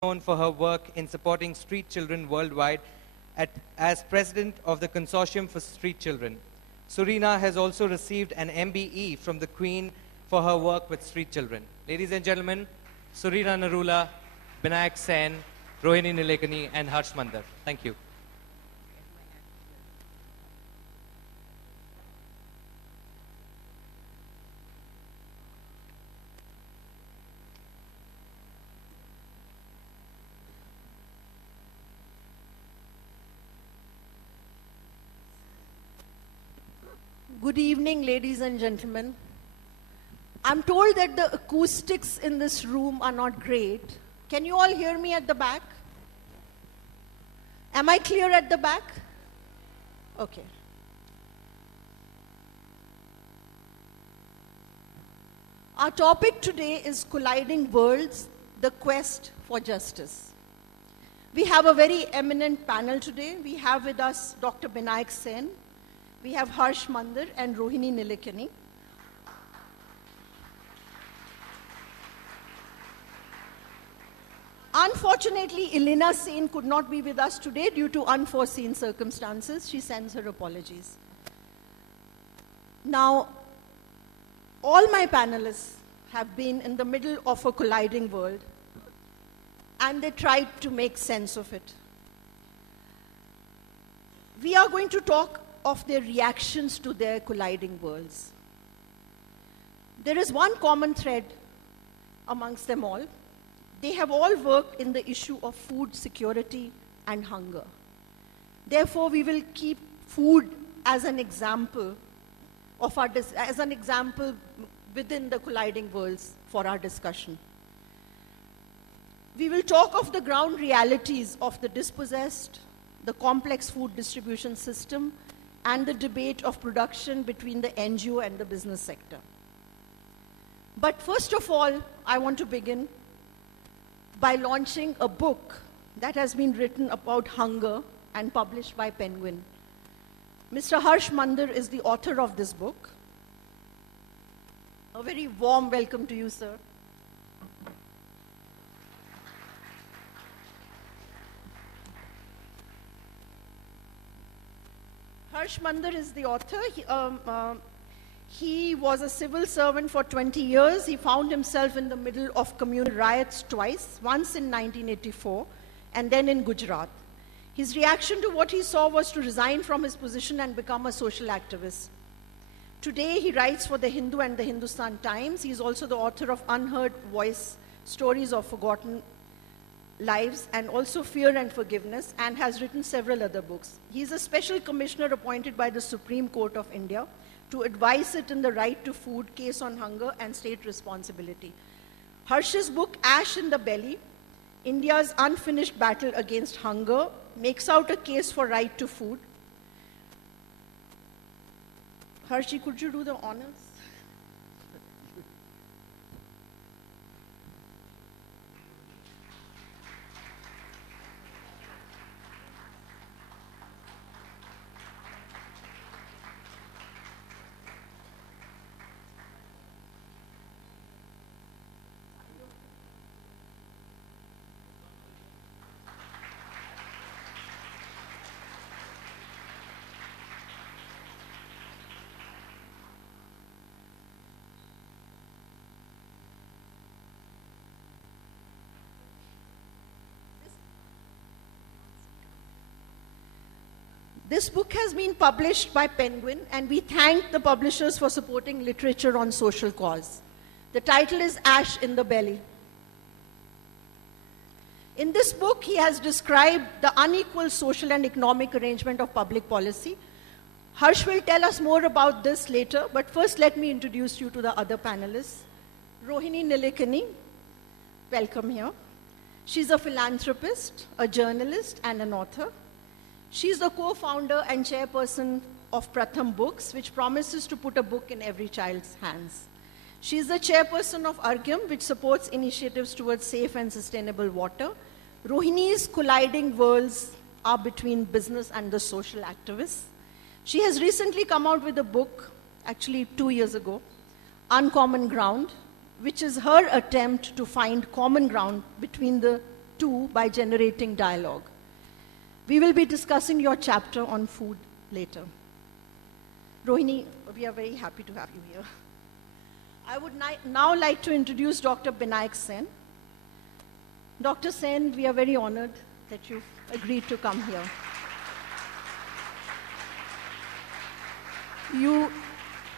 known for her work in supporting street children worldwide as president of the Consortium for Street Children. Surina has also received an MBE from the Queen for her work with street children. Ladies and gentlemen, Surina Narula, Binayak Sen, Rohini Nilekani, and Harsh Mandar. Thank you. Good evening, ladies and gentlemen. I'm told that the acoustics in this room are not great. Can you all hear me at the back? Am I clear at the back? Okay. Our topic today is Colliding Worlds, the Quest for Justice. We have a very eminent panel today. We have with us Dr. Binayak Sen. We have Harsh Mandar and Rohini Nilekani. Unfortunately, Elena Sen could not be with us today due to unforeseen circumstances. She sends her apologies. Now, all my panelists have been in the middle of a colliding world, and they tried to make sense of it. We are going to talk of their reactions to their colliding worlds. There is one common thread amongst them all. They have all worked in the issue of food security and hunger. Therefore, we will keep food as an example of as an example within the colliding worlds for our discussion. We will talk of the ground realities of the dispossessed, the complex food distribution system, and the debate of production between the NGO and the business sector. But first of all, I want to begin by launching a book that has been written about hunger and published by Penguin. Mr. Harsh Mandar is the author of this book. A very warm welcome to you, sir. Harsh Mandar is the author. He was a civil servant for 20 years. He found himself in the middle of communal riots twice, once in 1984 and then in Gujarat. His reaction to what he saw was to resign from his position and become a social activist. Today, he writes for The Hindu and the Hindustan Times. He is also the author of Unheard Voice, Stories of Forgotten Lives, and also Fear and Forgiveness, and has written several other books. He is a special commissioner appointed by the Supreme Court of India to advise it in the right to food, case on hunger, and state responsibility. Harsh's book, Ash in the Belly, India's Unfinished Battle Against Hunger, makes out a case for right to food. Harshi, could you do the honors? This book has been published by Penguin, and we thank the publishers for supporting literature on social cause. The title is Ash in the Belly. In this book, he has described the unequal social and economic arrangement of public policy. Harsh will tell us more about this later, but first let me introduce you to the other panelists. Rohini Nilekani, welcome here. She's a philanthropist, a journalist, and an author. She's the co-founder and chairperson of Pratham Books, which promises to put a book in every child's hands. She's the chairperson of Argyam, which supports initiatives towards safe and sustainable water. Rohini's colliding worlds are between business and the social activists. She has recently come out with a book, actually 2 years ago, Uncommon Ground, which is her attempt to find common ground between the too by generating dialogue. We will be discussing your chapter on food later. Rohini, we are very happy to have you here. I would now like to introduce Dr. Binayak Sen. Dr. Sen, we are very honored that you've agreed to come here.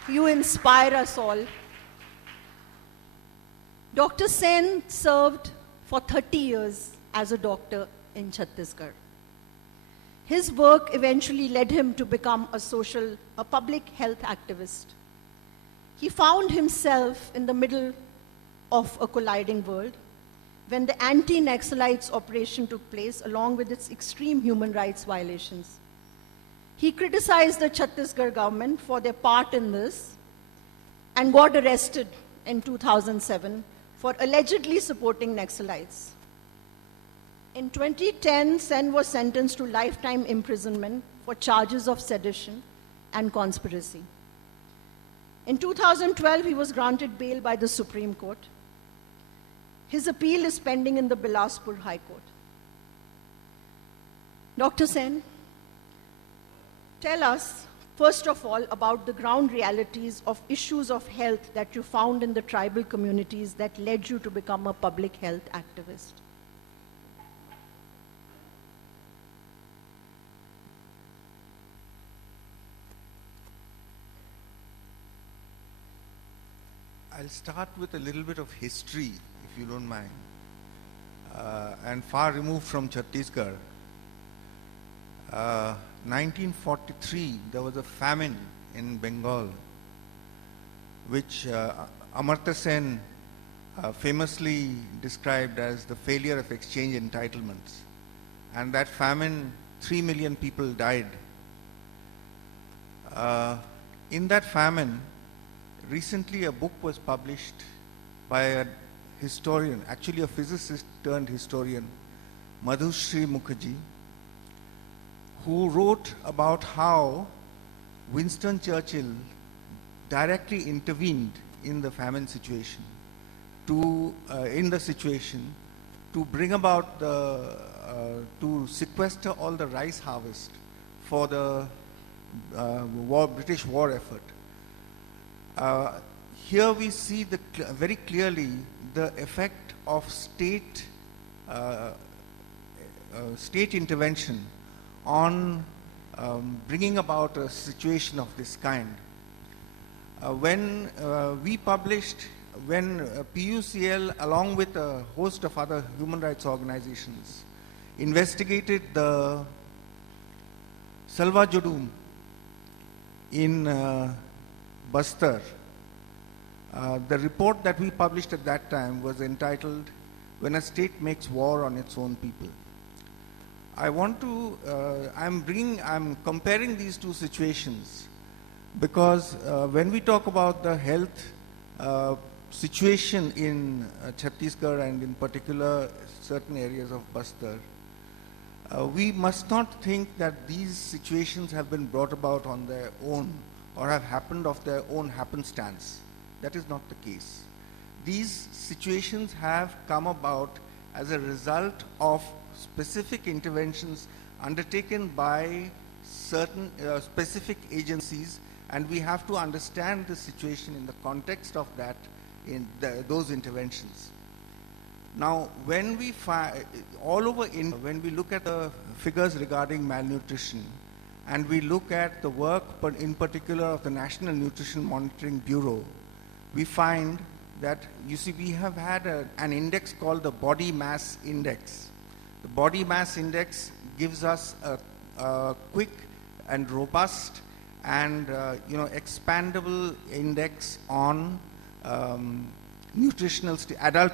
You inspire us all. Dr. Sen served for 30 years as a doctor in Chhattisgarh. His work eventually led him to become a public health activist. He found himself in the middle of a colliding world when the anti-Naxalites operation took place along with its extreme human rights violations. He criticized the Chhattisgarh government for their part in this and got arrested in 2007 for allegedly supporting Naxalites. In 2010, Sen was sentenced to lifetime imprisonment for charges of sedition and conspiracy. In 2012, he was granted bail by the Supreme Court. His appeal is pending in the Bilaspur High Court. Dr. Sen, tell us, first of all, about the ground realities of issues of health that you found in the tribal communities that led you to become a public health activist. I'll start with a little bit of history, if you don't mind, and far removed from Chhattisgarh. 1943, there was a famine in Bengal, which Amartya Sen famously described as the failure of exchange entitlements. And that famine, 3 million people died. In that famine, recently a book was published by a historian, actually a physicist turned historian, Madhushree Mukherjee, who wrote about how Winston Churchill directly intervened in the famine situation to bring about to sequester all the rice harvest for the British war effort. Here we see very clearly the effect of state intervention on bringing about a situation of this kind. When PUCL along with a host of other human rights organizations investigated the Salwa Judum in Bastar, the report that we published at that time was entitled "When a State Makes War on Its Own People." I'm comparing these two situations because when we talk about the health situation in Chhattisgarh and in particular certain areas of Bastar, we must not think that these situations have been brought about on their own or have happened of their own happenstance. That is not the case. These situations have come about as a result of specific interventions undertaken by certain specific agencies, and we have to understand the situation in the context of that, those interventions. Now, when we when we look at the figures regarding malnutrition, and we look at the work, but in particular of the National Nutrition Monitoring Bureau, we find that, you see, we have had an index called the Body Mass Index. The Body Mass Index gives us a quick and robust and expandable index on adult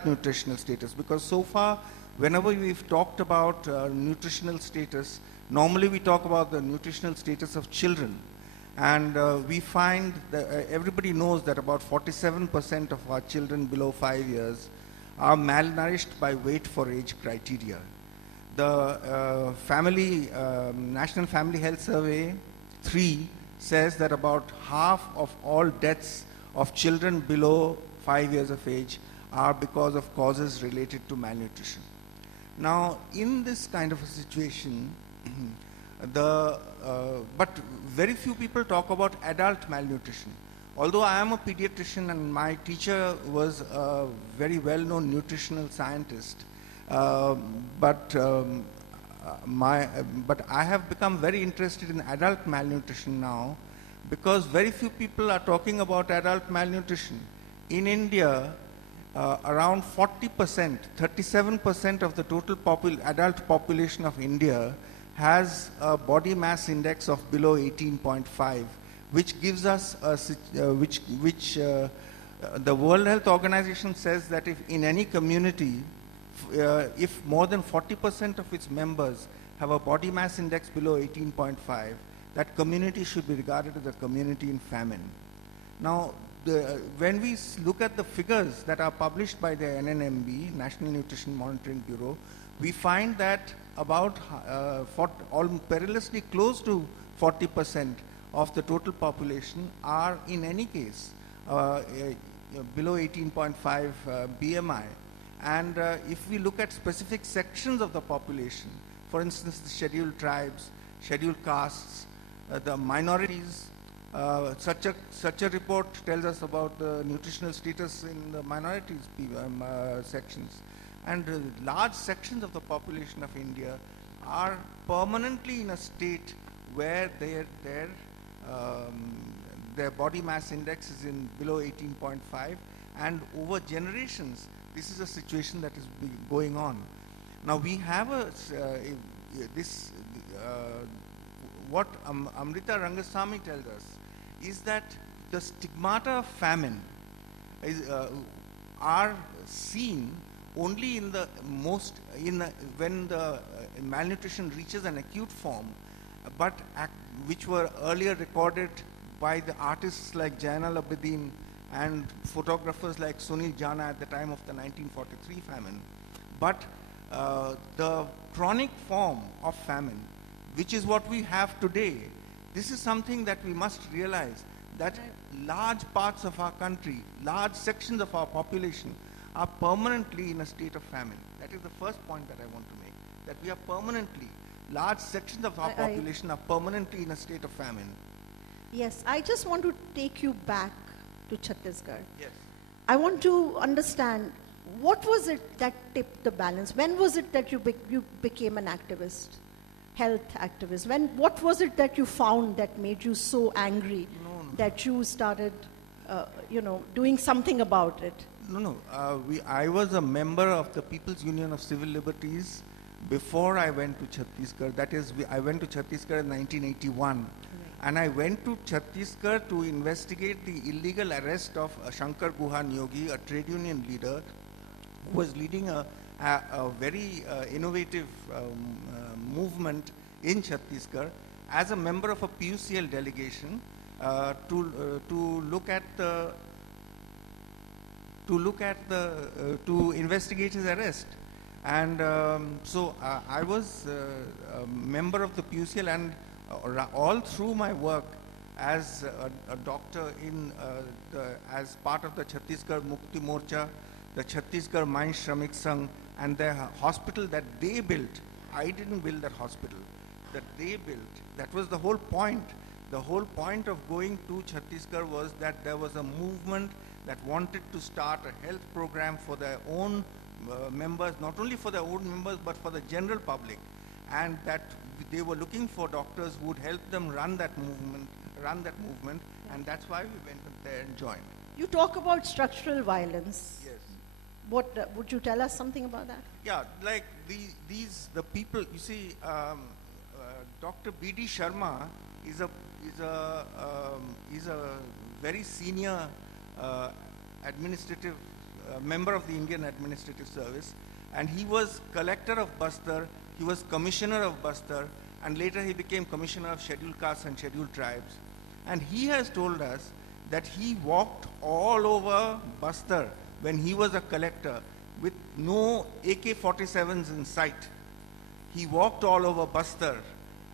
nutritional status, because so far, whenever we've talked about nutritional status, normally we talk about the nutritional status of children, and we find that everybody knows that about 47% of our children below 5 years are malnourished by weight for age criteria. The National Family Health Survey 3 says that about half of all deaths of children below 5 years of age are because of causes related to malnutrition. Now, in this kind of a situation, but very few people talk about adult malnutrition. Although I am a pediatrician and my teacher was a very well-known nutritional scientist, but I have become very interested in adult malnutrition now, because very few people are talking about adult malnutrition. In India, around 40%, 37% of the total adult population of India has a body mass index of below 18.5, which gives us the World Health Organization says that if in any community, if more than 40% of its members have a body mass index below 18.5, that community should be regarded as a community in famine. Now, when we look at the figures that are published by the NNMB, National Nutrition Monitoring Bureau, we find that about perilously close to 40% of the total population are in any case below 18.5 BMI. And if we look at specific sections of the population, for instance, the scheduled tribes, scheduled castes, the minorities, such a report tells us about the nutritional status in the minorities sections. And large sections of the population of India are permanently in a state where their body mass index is in below 18.5, and over generations, this is a situation that is going on. Now we have what Amrita Rangasamy tells us is that the stigmata of famine are seen only in when the malnutrition reaches an acute form, but which were earlier recorded by the artists like Jainal Abidin and photographers like Sunil Jana at the time of the 1943 famine. But the chronic form of famine, which is what we have today, this is something that we must realize, that large parts of our country, large sections of our population are permanently in a state of famine. That is the first point that I want to make, that we are permanently, large sections of our population are permanently in a state of famine. Yes, I just want to take you back to Chhattisgarh. Yes. I want to understand, what was it that tipped the balance? When was it that you became an activist, health activist? What was it that you found that made you so angry that you started, doing something about it? No. I was a member of the People's Union of Civil Liberties before I went to Chhattisgarh. That is, I went to Chhattisgarh in 1981. Right. And I went to Chhattisgarh to investigate the illegal arrest of Shankar Guha Yogi, a trade union leader who was leading a very innovative movement in Chhattisgarh as a member of a PUCL delegation to investigate his arrest. And so I was a member of the PUCL, and all through my work as a doctor as part of the Chhattisgarh Mukti Morcha, the Chhattisgarh Mine Shramik Sangh, and the hospital that they built. I didn't build that hospital, that they built. That was the whole point. The whole point of going to Chhattisgarh was that there was a movement that wanted to start a health program for their own members, not only for their own members, but for the general public. And that they were looking for doctors who would help them run that movement, and that's why we went there and joined. You talk about structural violence. Yes. What would you tell us something about that? Yeah, like the people, you see, Dr. B.D. Sharma is a very senior administrative member of the Indian Administrative Service, and he was collector of Bastar, he was commissioner of Bastar, and later he became commissioner of scheduled castes and scheduled tribes. And he has told us that he walked all over Bastar when he was a collector with no AK-47s in sight. He walked all over Bastar,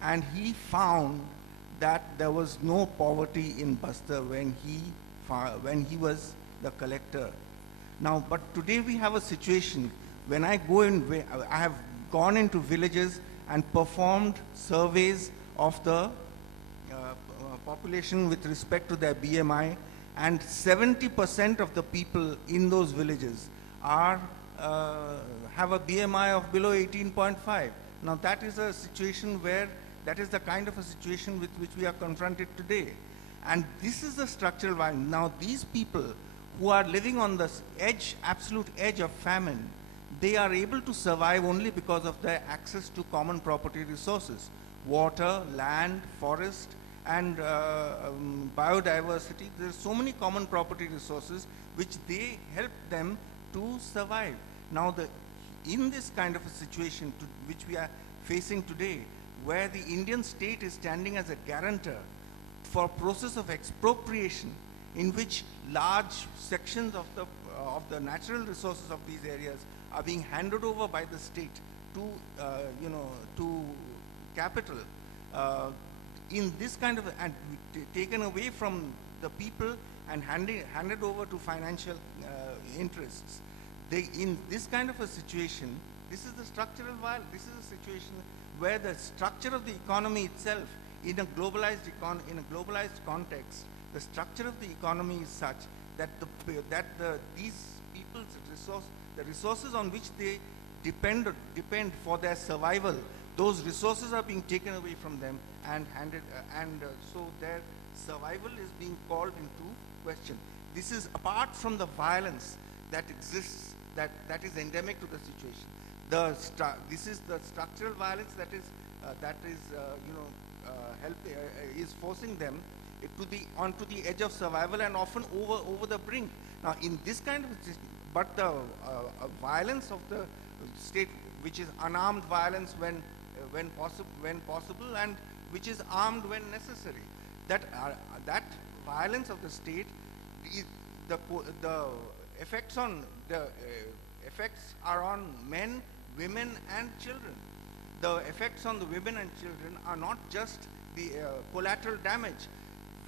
and he found that there was no poverty in Bastar when he was the collector. Now, but today we have a situation, when I go in, I have gone into villages and performed surveys of the population with respect to their BMI, and 70% of the people in those villages are have a BMI of below 18.5. Now that is a situation where, that is the kind of a situation with which we are confronted today. And this is the structural violence. Now these people who are living on the edge, absolute edge of famine, they are able to survive only because of their access to common property resources: water, land, forest, and biodiversity. There are so many common property resources which they help them to survive. Now, in this kind of a situation which we are facing today, where the Indian state is standing as a guarantor for a process of expropriation, in which large sections of the natural resources of these areas are being handed over by the state to to capital, in this kind of and taken away from the people and handed over to financial interests. In this kind of a situation, this is the structural violence. This is a situation where the structure of the economy itself, in a globalized context, the structure of the economy is such that these people's the resources on which they depend for their survival, those resources are being taken away from them and handed, so their survival is being called into question. This is apart from the violence that exists, that is endemic to the situation. This is the structural violence that is forcing them onto the edge of survival and often over the brink. Now, in this kind of system, but the violence of the state, which is unarmed violence when possible, and which is armed when necessary, that violence of the state, the effects are on men, women, and children. The effects on the women and children are not just the collateral damage.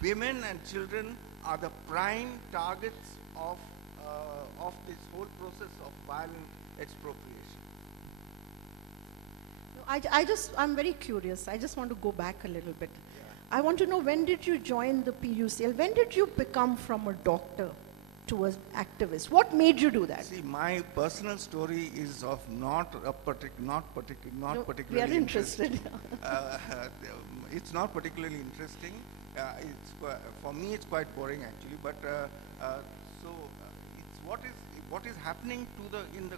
Women and children are the prime targets of this whole process of violent expropriation. I'm very curious. I just want to go back a little bit. Yeah. I want to know, when did you join the PUCL? When did you become from a doctor to an activist? What made you do that? See, my personal story is of not particularly. We are interested. It's not particularly interesting. For me, it's quite boring actually. But it's what is happening to in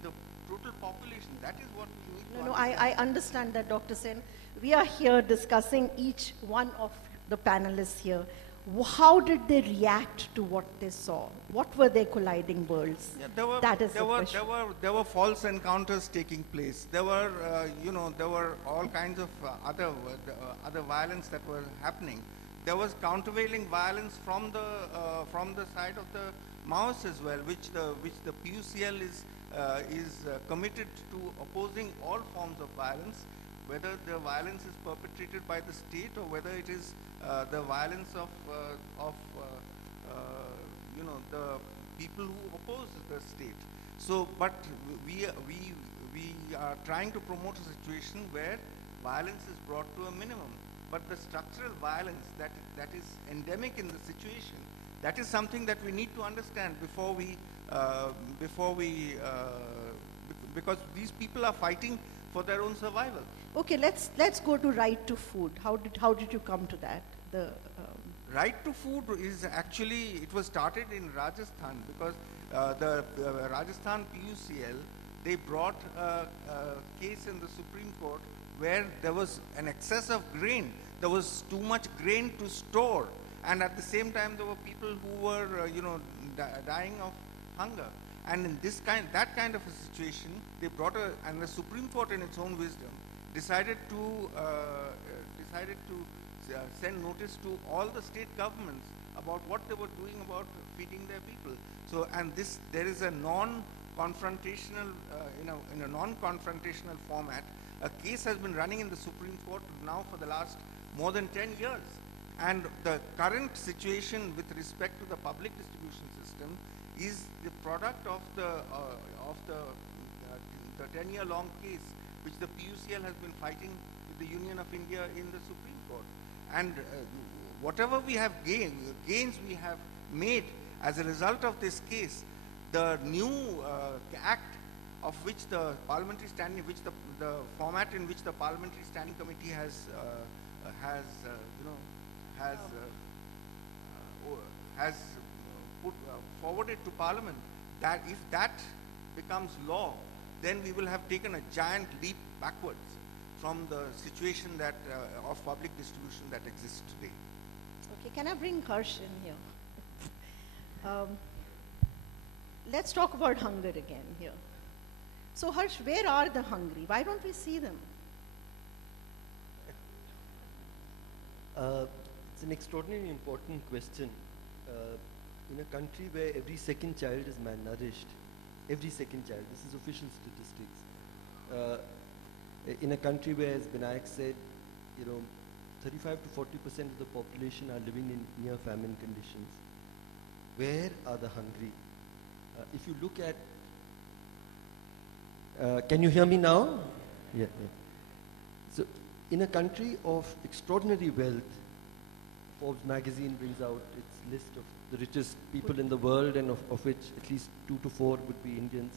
the total population. That is what we need to understand. I understand that, Dr. Sen. We are here discussing each one of the panelists here. How did they react to what they saw? What were their colliding worlds? Yeah, there were false encounters taking place. There were, there were all kinds of other violence that were happening. There was countervailing violence from the side of the Maoists as well, which the PUCL is committed to opposing all forms of violence, whether the violence is perpetrated by the state or whether it is the violence of the people who oppose the state. So, but we are trying to promote a situation where violence is brought to a minimum. But the structural violence that is endemic in the situation, that is something that we need to understand because these people are fighting for their own survival. Okay, let's go to right to food. How did you come to that? Right to food is actually, it was started in Rajasthan because the Rajasthan PUCL, they brought a case in the Supreme Court where there was an excess of grain. There was too much grain to store, and at the same time there were people who were dying of hunger. And in that kind of a situation, they brought and the Supreme Court, in its own wisdom, decided to send notice to all the state governments about what they were doing about feeding their people. So, and there is a non-confrontational, in a non-confrontational format. A case has been running in the Supreme Court now for the last more than 10 years. And the current situation with respect to the public distribution system is the product of the 10-year-long case which the PUCL has been fighting with the Union of India in the Supreme Court. And whatever we have gains we have made as a result of this case, the new act of which the parliamentary standing, the format in which the parliamentary standing committee has put forwarded to Parliament, that if that becomes law, then we will have taken a giant leap backwards from the situation that of public distribution that exists today. Okay, can I bring Harsh in here? Let's talk about hunger again here. So Harsh, where are the hungry? Why don't we see them? It's an extraordinarily important question. In a country where every second child is malnourished, every second child, this is official statistics. In a country where, as Binayak said, 35 to 40% of the population are living in near famine conditions. Where are the hungry? If you look at, can you hear me now? Yeah. So, in a country of extraordinary wealth, Forbes magazine brings out its list of the richest people in the world, and of which at least 2 to 4 would be Indians.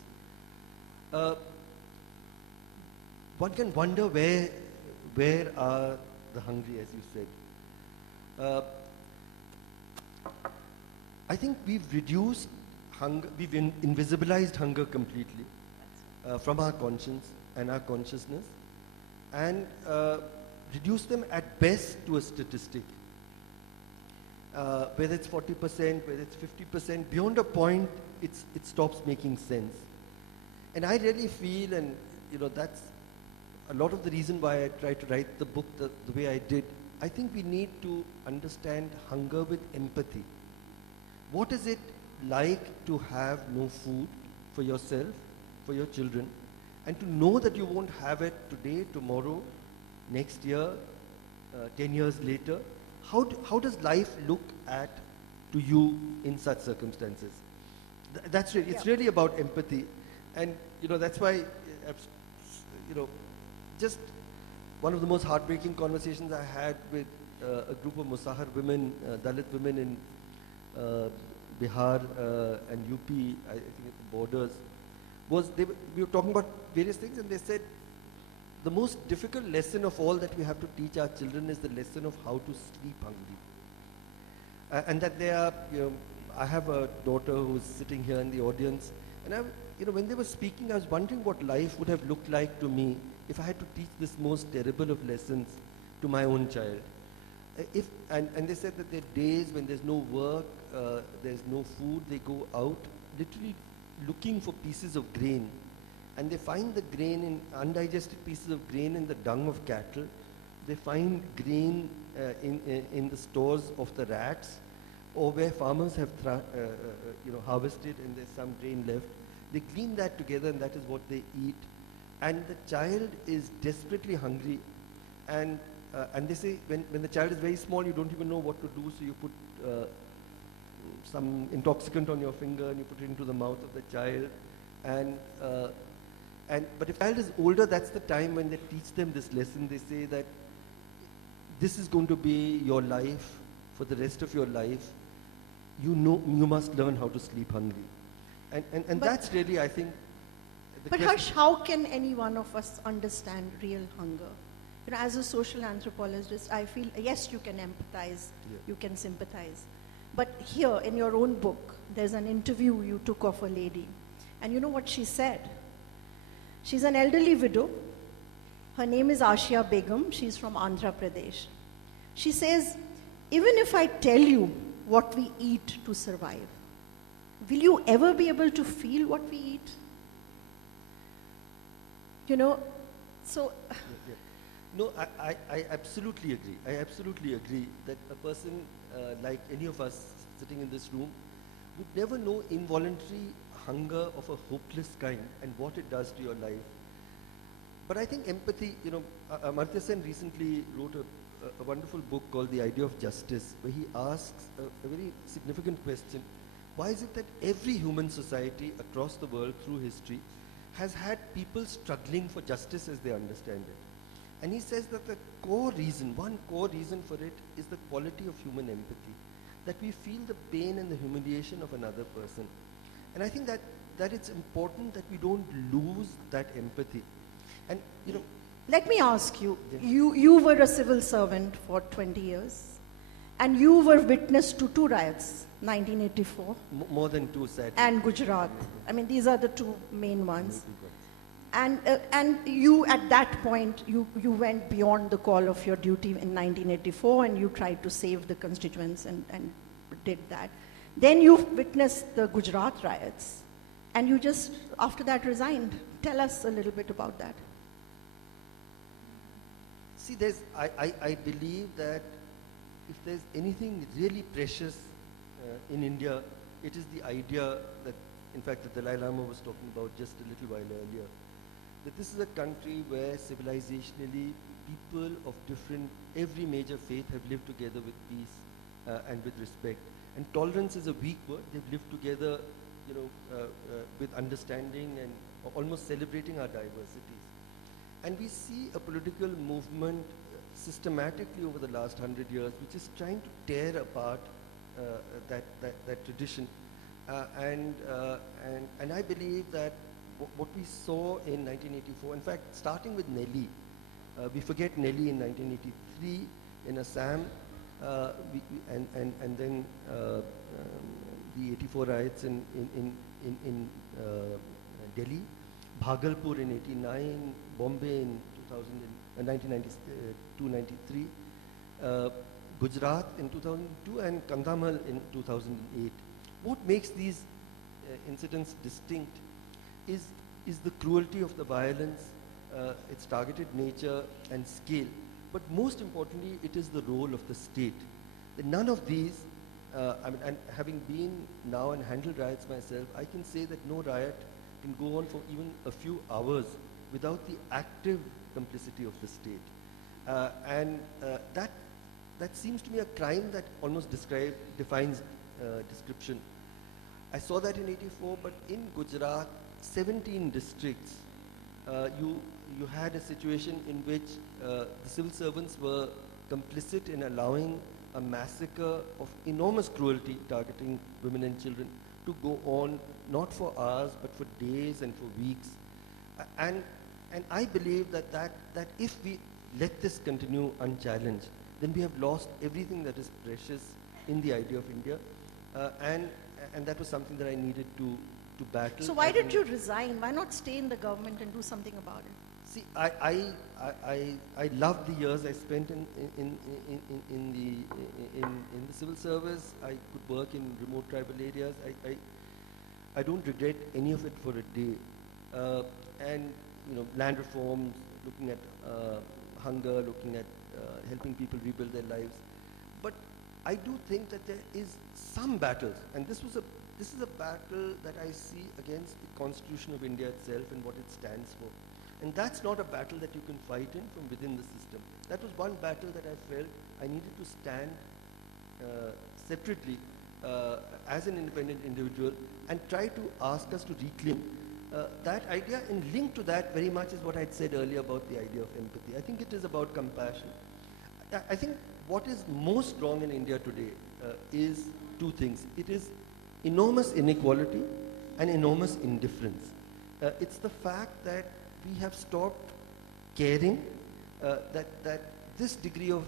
One can wonder where are the hungry, as you said. I think we've reduced hunger, we've invisibilized hunger completely from our conscience and our consciousness, and reduced them at best to a statistic. Whether it's 40%, whether it's 50%, beyond a point, it stops making sense. And I really feel, and that's a lot of the reason why I tried to write the book the way I did. I think we need to understand hunger with empathy. What is it like to have no food for yourself, for your children, and to know that you won't have it today, tomorrow, next year, 10 years later? How does life look to you in such circumstances? That's really, it's really about empathy, and that's why just one of the most heartbreaking conversations I had with a group of Musahar women, Dalit women in Bihar and UP, I think at the borders, was we were talking about various things, and they said the most difficult lesson of all that we have to teach our children is the lesson of how to sleep hungry. And that they are, I have a daughter who's sitting here in the audience, and when they were speaking, I was wondering what life would have looked like to me if I had to teach this most terrible of lessons to my own child. And they said that there are days when there's no work, there's no food, they go out literally looking for pieces of grain. And they find the grain in undigested pieces of grain in the dung of cattle. They find grain in the stores of the rats, or where farmers have harvested and there's some grain left. They clean that together, and that is what they eat. And the child is desperately hungry, and they say when the child is very small, you don't even know what to do, so you put some intoxicant on your finger and you put it into the mouth of the child. But if the child is older, that's the time when they teach them this lesson. They say that this is going to be your life for the rest of your life. You must learn how to sleep hungry. And that's really, I think, but Harsh, how can any one of us understand real hunger? As a social anthropologist, I feel, yes, you can empathize, you can sympathize. But here, in your own book, there's an interview you took of a lady. And you know what she said? She's an elderly widow. Her name is Ashia Begum. She's from Andhra Pradesh. She says, even if I tell you what we eat to survive, will you ever be able to feel what we eat? So... No, I absolutely agree. I absolutely agree that a person like any of us sitting in this room would never know involuntary hunger of a hopeless kind and what it does to your life. But I think empathy, Amartya Sen recently wrote a wonderful book called The Idea of Justice, where he asks a very significant question. why is it that every human society across the world through history has had people struggling for justice as they understand it? And he says that the core reason, one core reason for it is the quality of human empathy, that we feel the pain and the humiliation of another person. And I think that it's important that we don't lose that empathy. And, you know, Let me ask you, Yeah. you were a civil servant for 20 years, and you were witness to two riots, 1984 more than two, sadly. and Gujarat. I mean, these are the two main ones. And you, at that point, you went beyond the call of your duty in 1984, and you tried to save the constituents and did that. Then you witnessed the Gujarat riots, and you just, after that, resigned. Tell us a little bit about that. See, I believe that if there's anything really precious in India, it is the idea that, in fact, the Dalai Lama was talking about just a little while earlier, that this is a country where civilizationally people of every major faith have lived together with peace and with respect. And tolerance is a weak word. They've lived together, you know, with understanding and almost celebrating our diversities. And we see a political movement systematically over the last 100 years, which is trying to tear apart that tradition. And I believe that what we saw in 1984, in fact, starting with Nelly, we forget Nelly in 1983 in Assam, and then the 84 riots in Delhi, Bhagalpur in 89, Bombay in 1992-93, Gujarat in 2002, and Kandhamal in 2008. What makes these incidents distinct is the cruelty of the violence, its targeted nature and scale. But most importantly, it is the role of the state. None of these, and having been now and handled riots myself, I can say that no riot can go on for even a few hours without the active complicity of the state. That seems to me a crime that almost defines description. I saw that in 84, but in Gujarat, 17 districts, you had a situation in which the civil servants were complicit in allowing a massacre of enormous cruelty targeting women and children to go on, not for hours, but for days and for weeks. And I believe that if we let this continue unchallenged, then we have lost everything that is precious in the idea of India. And that was something that I needed to battle. So why did you resign? Why not stay in the government and do something about it? See, I loved the years I spent in the civil service. I could work in remote tribal areas. I don't regret any of it for a day. And you know, land reforms, looking at hunger, looking at helping people rebuild their lives. But I do think that there is some battles, and this is a battle that I see against the Constitution of India itself and what it stands for. And that's not a battle that you can fight in from within the system. That was one battle that I felt I needed to stand separately as an independent individual and try to ask us to reclaim that idea. And linked to that very much is what I'd said earlier about the idea of empathy. I think it is about compassion. I think what is most wrong in India today is two things. It is enormous inequality and enormous indifference. It's the fact that we have stopped caring, that this degree of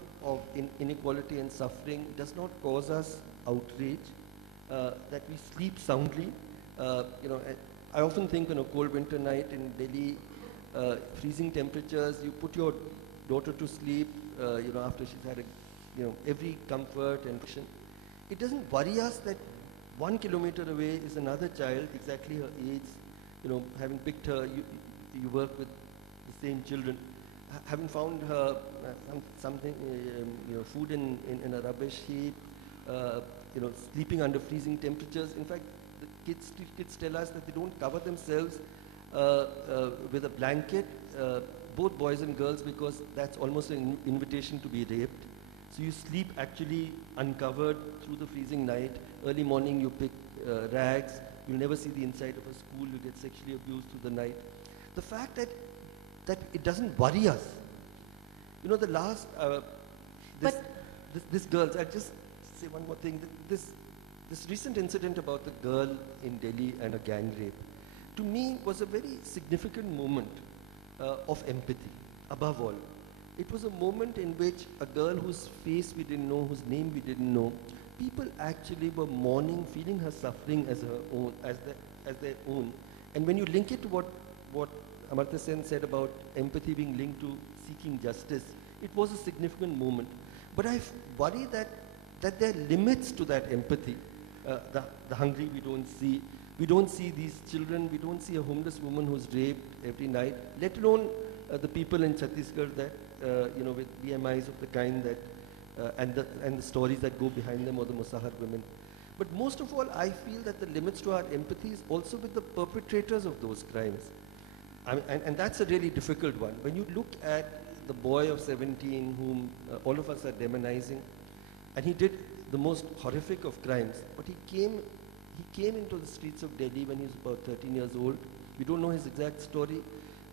inequality and suffering does not cause us outrage, that we sleep soundly. You know, I often think on a cold winter night in Delhi, freezing temperatures, you put your daughter to sleep, you know, after she's had every comfort and protection. It doesn't worry us that 1 kilometer away is another child, exactly her age, you know, having picked her, you work with the same children, having found her something, you know, food in a rubbish heap, you know, sleeping under freezing temperatures. In fact, the kids tell us that they don't cover themselves with a blanket, both boys and girls, because that's almost an invitation to be raped. So you sleep actually uncovered through the freezing night. Early morning you pick rags. You'll never see the inside of a school. You get sexually abused through the night. The fact that it doesn't worry us. You know, the last, this girl, I'll just say one more thing. This recent incident about the girl in Delhi and a gang rape, to me was a very significant moment of empathy, above all. It was a moment in which a girl whose face we didn't know, whose name we didn't know, people actually were mourning, feeling her suffering as her own, as their own. And when you link it to what Amartya Sen said about empathy being linked to seeking justice, it was a significant moment. But I worry that there are limits to that empathy. The hungry we don't see. We don't see these children. We don't see a homeless woman who's raped every night, let alone the people in Chhattisgarh that, with BMIs of the kind that, and the stories that go behind them, or the Musahar women. But most of all, I feel that the limits to our empathy is also with the perpetrators of those crimes. And that's a really difficult one. When you look at the boy of 17 whom all of us are demonizing, and he did the most horrific of crimes, but he came into the streets of Delhi when he was about 13 years old. We don't know his exact story,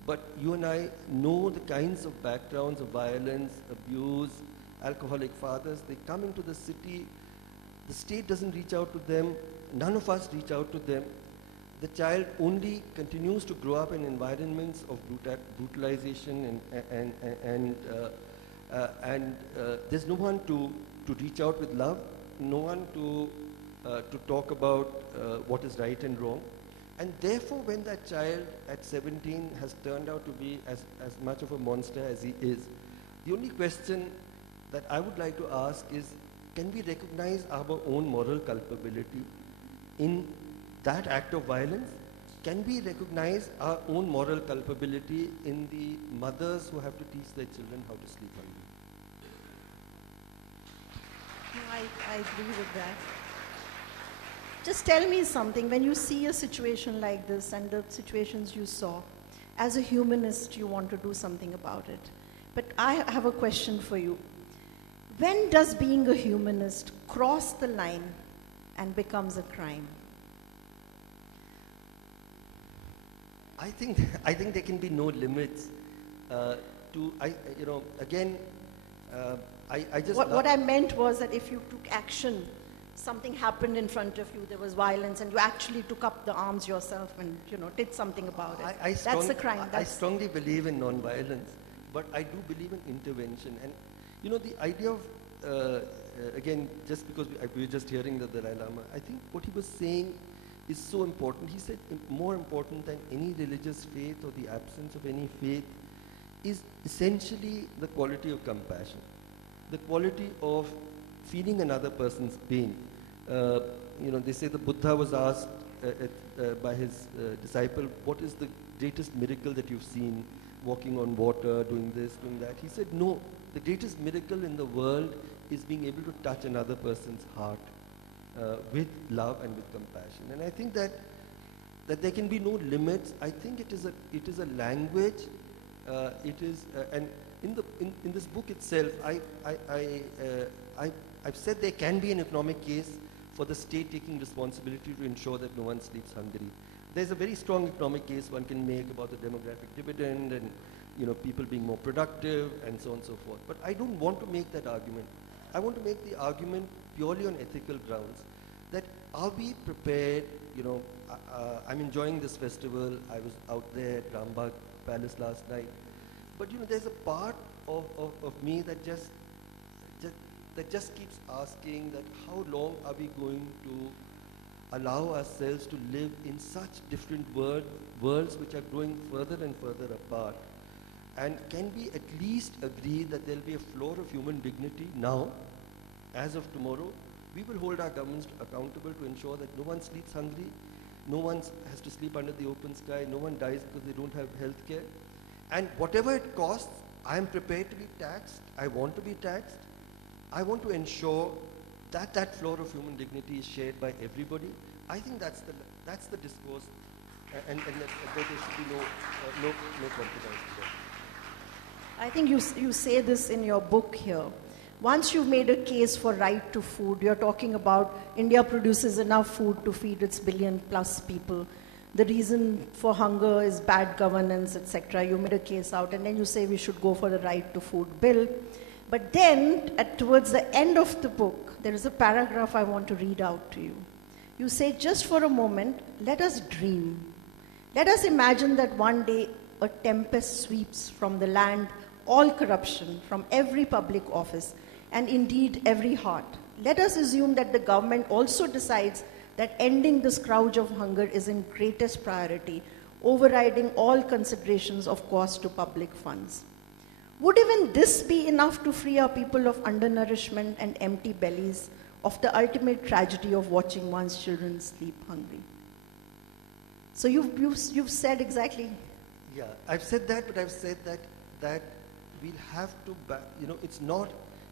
but you and I know the kinds of backgrounds of violence, abuse, alcoholic fathers. They come into the city, the state doesn't reach out to them, none of us reach out to them. The child only continues to grow up in environments of brutalization and there's no one to reach out with love, no one to talk about what is right and wrong. And therefore, when that child at 17 has turned out to be as much of a monster as he is, the only question that I would like to ask is, can we recognize our own moral culpability in that act of violence? Can we recognize our own moral culpability in the mothers who have to teach their children how to sleep hungry? I agree with that. Just tell me something. When you see a situation like this and the situations you saw, as a humanist, you want to do something about it. But I have a question for you. When does being a humanist cross the line and becomes a crime? I think there can be no limits What I meant was that if you took action, something happened in front of you, there was violence, and you actually took up the arms yourself and did something about it. That's a crime. I strongly believe in non-violence, but I do believe in intervention. And the idea of again, just because we were just hearing the Dalai Lama, I think what he was saying is so important. He said more important than any religious faith or the absence of any faith is essentially the quality of compassion, the quality of feeling another person's pain. They say the Buddha was asked by his disciple, what is the greatest miracle that you've seen? Walking on water, doing this, doing that. He said, no, the greatest miracle in the world is being able to touch another person's heart with love and with compassion. And I think that there can be no limits. I think it is a language. And in this book itself, I've said there can be an economic case for the state taking responsibility to ensure that no one sleeps hungry. There's a very strong economic case one can make about the demographic dividend and people being more productive and so on and so forth. But I don't want to make that argument. I want to make the argument purely on ethical grounds that are we prepared, I'm enjoying this festival. I was out there at Rambagh Palace last night. But there's a part of me that just keeps asking that how long are we going to allow ourselves to live in such different worlds which are growing further and further apart? And can we at least agree that there will be a floor of human dignity now, as of tomorrow? We will hold our governments accountable to ensure that no one sleeps hungry, no one has to sleep under the open sky, no one dies because they don't have health care. And whatever it costs, I am prepared to be taxed. I want to be taxed. I want to ensure that that floor of human dignity is shared by everybody. I think that's the discourse, and that there should be no compromise to that. I think you say this in your book here, Once you've made a case for right to food, you're talking about India produces enough food to feed its billion-plus people. The reason for hunger is bad governance, etc. You made a case out, and then you say we should go for the right to food bill. But then, towards the end of the book, there is a paragraph I want to read out to you. You say, just for a moment, let us dream. Let us imagine that one day a tempest sweeps from the land all corruption from every public office and indeed every heart. Let us assume that the government also decides that ending the scourge of hunger is in greatest priority, overriding all considerations of cost to public funds. Would even this be enough to free our people of undernourishment and empty bellies, of the ultimate tragedy of watching one's children sleep hungry? So you've said exactly. Yeah, I've said that, but I've said that we'll have to,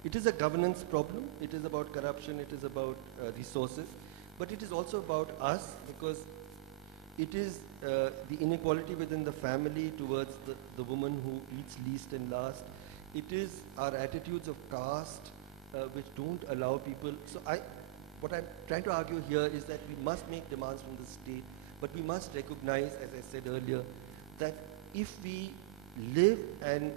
it is a governance problem. It is about corruption. It is about resources. But it is also about us, because it is the inequality within the family towards the woman who eats least and last. It is our attitudes of caste which don't allow people. So what I'm trying to argue here is that we must make demands from the state, but we must recognize, as I said earlier, that if we live and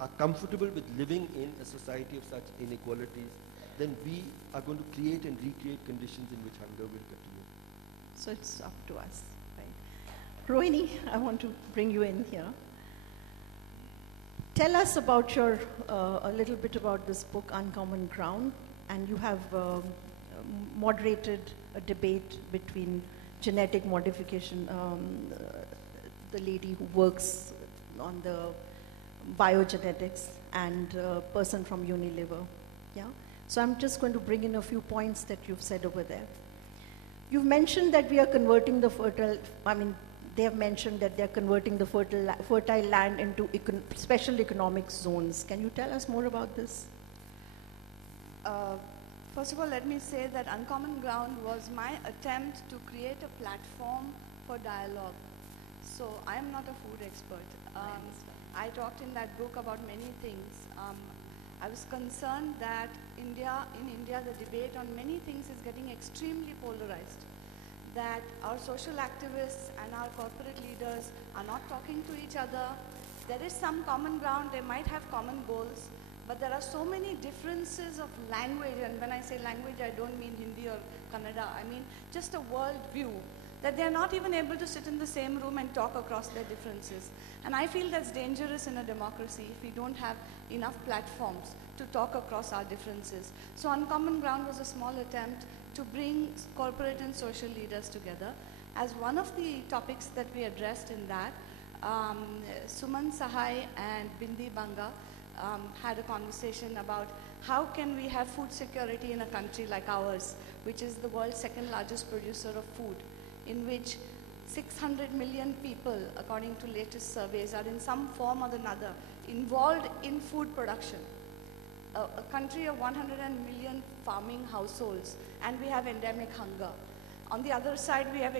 are comfortable with living in a society of such inequalities, then we are going to create and recreate conditions in which hunger will continue. So it's up to us, right? Rohini, I want to bring you in here. Tell us about a little bit about this book, Uncommon Ground, and you have moderated a debate between genetic modification, the lady who works on the biogenetics, and a person from Unilever. Yeah? So I'm just going to bring in a few points that you've said over there. You've mentioned that we are converting the they have mentioned that they're converting the fertile land into special economic zones. Can you tell us more about this? First of all, let me say that Uncommon Ground was my attempt to create a platform for dialogue. So I am not a food expert. I talked in that book about many things. I was concerned that in India, the debate on many things is getting extremely polarized. That our social activists and our corporate leaders are not talking to each other. There is some common ground, they might have common goals, but there are so many differences of language, and when I say language, I don't mean Hindi or Kannada, I mean just a world view, that they're not even able to sit in the same room and talk across their differences. And I feel that's dangerous in a democracy if we don't have enough platforms to talk across our differences. So Uncommon Ground was a small attempt to bring corporate and social leaders together. As one of the topics that we addressed in that, Suman Sahai and Bindi Banga had a conversation about how can we have food security in a country like ours, which is the world's second largest producer of food, in which 600 million people, according to latest surveys, are in some form or another involved in food production. A country of 100 million farming households, and we have endemic hunger. On the other side, we have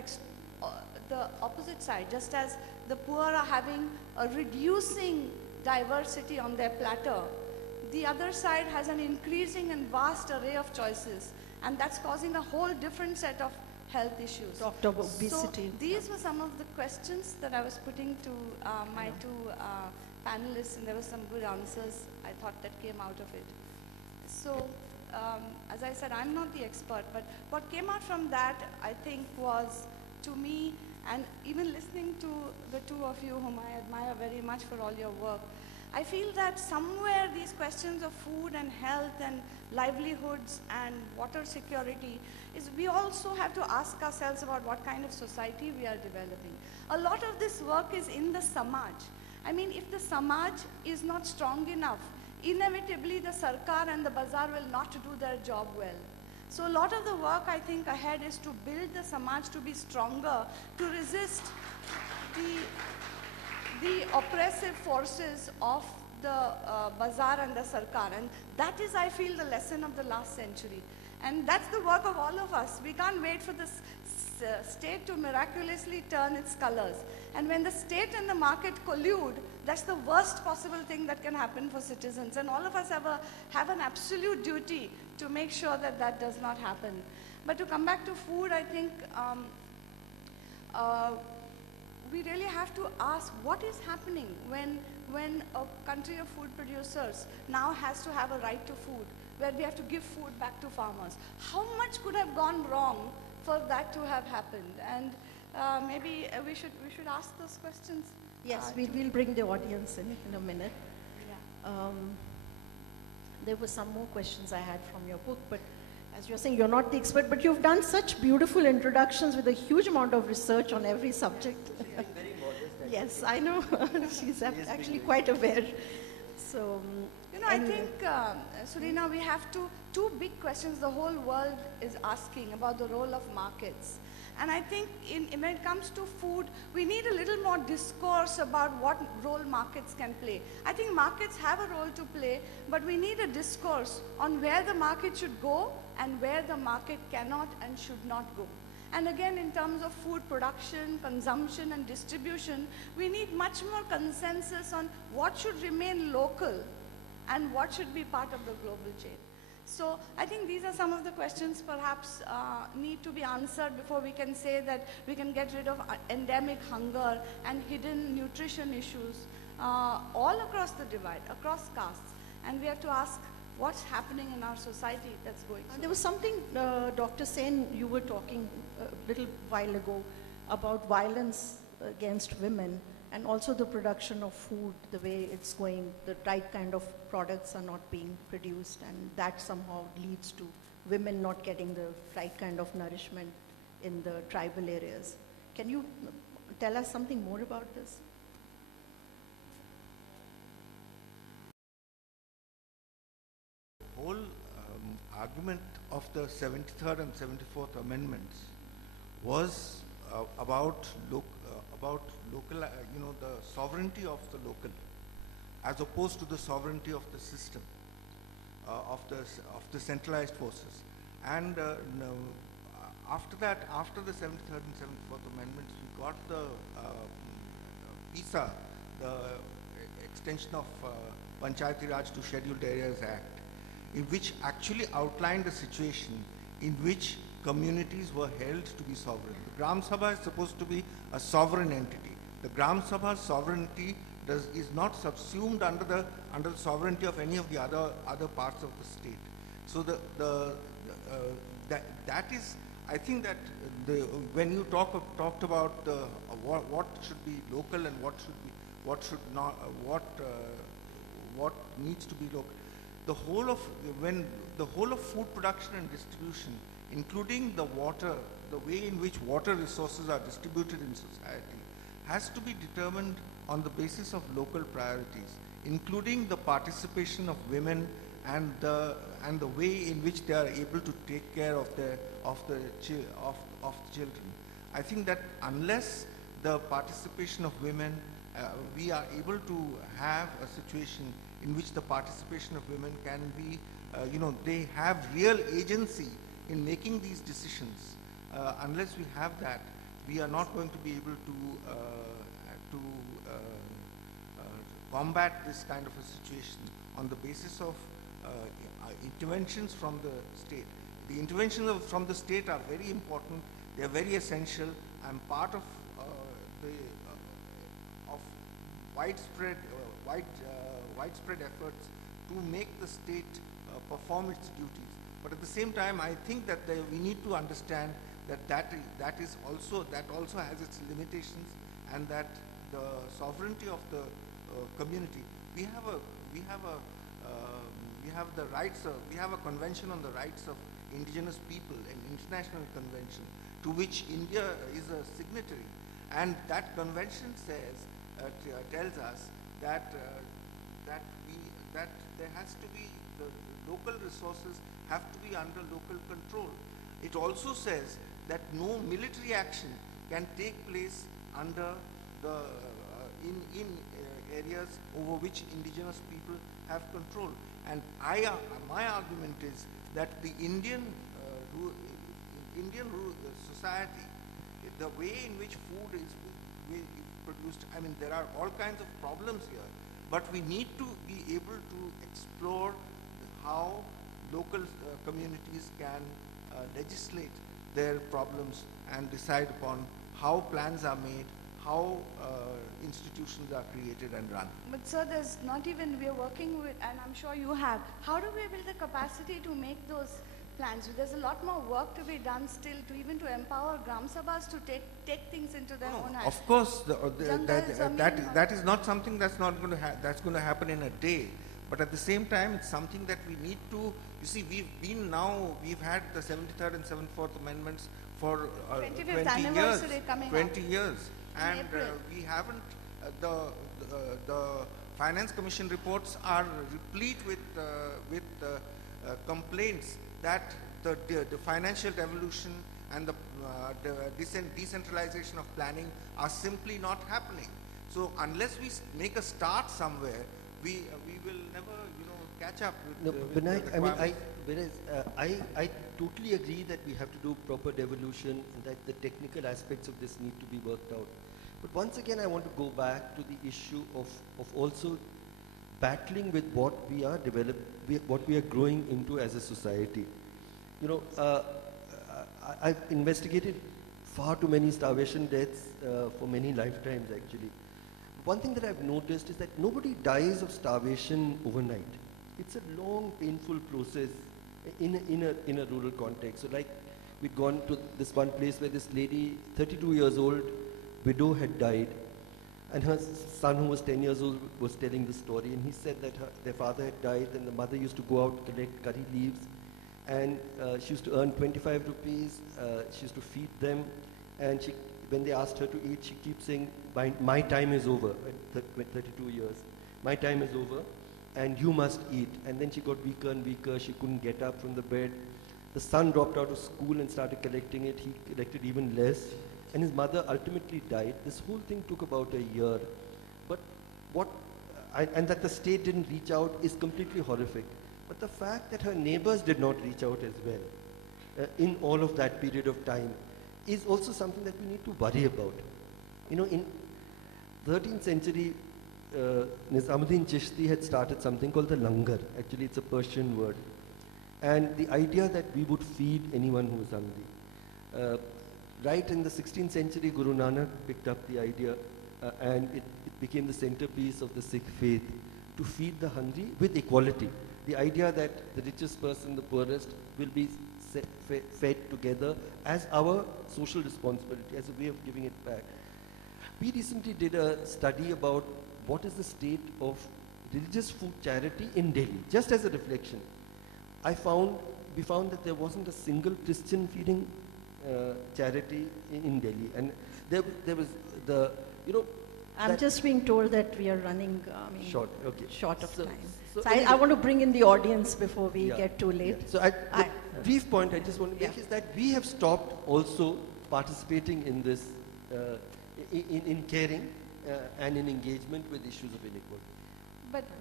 the opposite side. Just as the poor are having a reducing diversity on their platter, the other side has an increasing and vast array of choices, and that's causing a whole different set of health issues. Talked about obesity. So these were some of the questions that I was putting to my two panelists, and there were some good answers I thought that came out of it. So, as I said, I'm not the expert, but what came out from that, I think, was, to me, and even listening to the two of you, whom I admire very much for all your work, I feel that somewhere these questions of food and health and livelihoods and water security is we also have to ask ourselves about what kind of society we are developing. A lot of this work is in the Samaj. I mean, if the Samaj is not strong enough, inevitably the Sarkar and the Bazaar will not do their job well. So a lot of the work, I think, ahead is to build the Samaj to be stronger, to resist the oppressive forces of the Bazaar and the Sarkar. And that is, I feel, the lesson of the last century. And that's the work of all of us. We can't wait for this state to miraculously turn its colors. And when the state and the market collude, that's the worst possible thing that can happen for citizens. And all of us have an absolute duty to make sure that that does not happen. But to come back to food, I think we really have to ask what is happening when a country of food producers now has to have a right to food, where we have to give food back to farmers. How much could have gone wrong for that to have happened? And maybe we should ask those questions. Yes, we'll bring the audience in a minute. Yeah. There were some more questions I had from your book, but as you're saying, you're not the expert, but you've done such beautiful introductions with a huge amount of research on every subject. Very modest. Yes, I know. She's actually quite aware. So, You know, I think, Surina, we have two big questions the whole world is asking about the role of markets. And I think when it comes to food, we need a little more discourse about what role markets can play. I think markets have a role to play, but we need a discourse on where the market should go and where the market cannot and should not go. And again, in terms of food production, consumption, and distribution, we need much more consensus on what should remain local and what should be part of the global chain. So I think these are some of the questions perhaps need to be answered before we can say that we can get rid of endemic hunger and hidden nutrition issues all across the divide, across castes. And we have to ask what's happening in our society that's going on. there was something, Dr. Sen, you were talking a little while ago about violence against women and also the production of food, the way it's going, the right kind of products are not being produced, and that somehow leads to women not getting the right kind of nourishment in the tribal areas. Can you tell us something more about this? The whole argument of the 73rd and 74th amendments was about local, the sovereignty of the local, as opposed to the sovereignty of the system, of the centralized forces. And after that, after the 73rd and 74th amendments, we got the PISA, the extension of Panchayati Raj to Scheduled Areas Act, in which actually outlined a situation in which communities were held to be sovereign. The Gram Sabha is supposed to be a sovereign entity. The Gram Sabha's sovereignty is not subsumed under the sovereignty of any of the other parts of the state. So that is, I think that when you talked about what should be local and what should not, what needs to be local, the whole of food production and distribution, including the water, the way in which water resources are distributed in society, has to be determined on the basis of local priorities, including the participation of women and the way in which they are able to take care of the children. I think that unless the participation of women, we are able to have a situation in which the participation of women can be, they have real agency in making these decisions. Unless we have that, we are not going to be able to combat this kind of a situation on the basis of interventions from the state. The interventions from the state are very important. They are very essential. I'm part of widespread efforts to make the state perform its duties. But at the same time, I think that we need to understand that also has its limitations, and that the sovereignty of the community. We have a convention on the rights of indigenous people, an international convention to which India is a signatory, and that convention tells us that there has to be, the local resources have to be under local control. It also says that no military action can take place under the in areas over which indigenous people have control. And my argument is that the Indian society the way in which food is produced, I mean, there are all kinds of problems here, but we need to be able to explore how local communities can legislate their problems and decide upon how plans are made, how institutions are created and run. But sir, there's not even, we're working with, and I'm sure you have, how do we build the capacity to make those plans? There's a lot more work to be done still to even to empower Gram Sabhas to take things into their own hands. Of course, Jungle that is not something that's not going to that's going to happen in a day. But at the same time, it's something that we need to, you see, we've had the 73rd and 74th amendments for 25th 20 anniversary years. coming 20 up. years. And April. we haven't, the Finance Commission reports are replete with complaints that the financial devolution and the decentralization of planning are simply not happening. So unless we make a start somewhere, we will never, catch up with, No, with Vinayak, the I mean, requirements. I totally agree that we have to do proper devolution and that the technical aspects of this need to be worked out. But once again, I want to go back to the issue of also battling with what we are what we are growing into as a society. I've investigated far too many starvation deaths for many lifetimes actually. One thing that I've noticed is that nobody dies of starvation overnight. It's a long, painful process in a rural context. So like we'd gone to this one place where this lady, 32 years old, widow had died, and her son who was 10 years old was telling the story, and he said that their father had died and the mother used to go out collect curry leaves, and she used to earn 25 rupees, she used to feed them, and when they asked her to eat, she keeps saying, my time is over, at 32 years, my time is over, and you must eat. And then she got weaker and weaker, she couldn't get up from the bed. The son dropped out of school and started collecting it, he collected even less, and his mother ultimately died. This whole thing took about a year. But and that the state didn't reach out is completely horrific. But the fact that her neighbors did not reach out as well in all of that period of time is also something that we need to worry about. In 13th century, Nizamuddin Chishti had started something called the langar. Actually, it's a Persian word. And the idea that we would feed anyone who is hungry. Right in the 16th century, Guru Nanak picked up the idea and it became the centerpiece of the Sikh faith to feed the hungry with equality. The idea that the richest person, the poorest, will be fed together as our social responsibility, as a way of giving it back. We recently did a study about what is the state of religious food charity in Delhi, just as a reflection. We found that there wasn't a single Christian feeding charity in Delhi, and there was I'm just being told that we are running short of time. So anyway, I want to bring in the audience before we Yeah, get too late. yeah. So the brief point I just want to make is that we have stopped also participating in this, in caring and in engagement with issues of inequality.